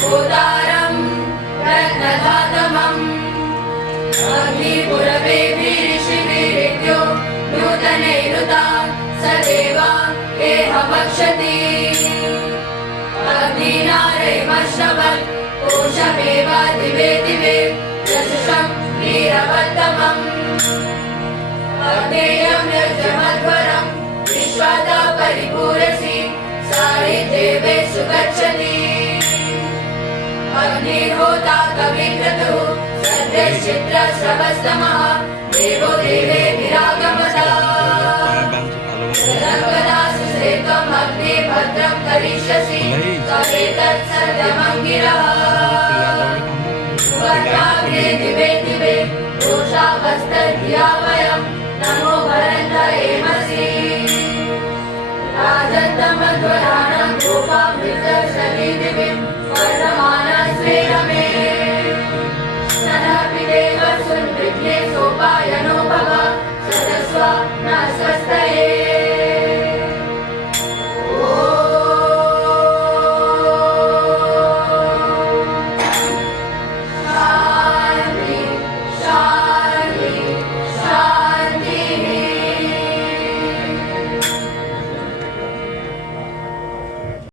गोदारं रत्नधातमम् अग्निपुरवेभिरिषिभिरिद्यो नूतनैरुता स देवा येह भक्षति अग्निनारैमश्रवत् कोशमेव दिवे दिवे यशसं वीरवत्तमम् अग्नेयं यज्ञमध्वरं विश्वाता परिपूरसि सारिदेवे सुगच्छति अग्निहोता कविक्रतुः सद्यश्चित्रश्रवस्तमः देवो देवेभिरागमता तदा सुश्रेत्वम् अग्ने भद्रं करिष्यसि तवेतत् सत्यमङ्गिरः सुवर्णाग्ने दिवे दिवे दोषावस्तद्धिया वयं नमो भरन्त एमसि राजन्तमध्वराणं गोपामृतशरी दिवीं वर्णमानं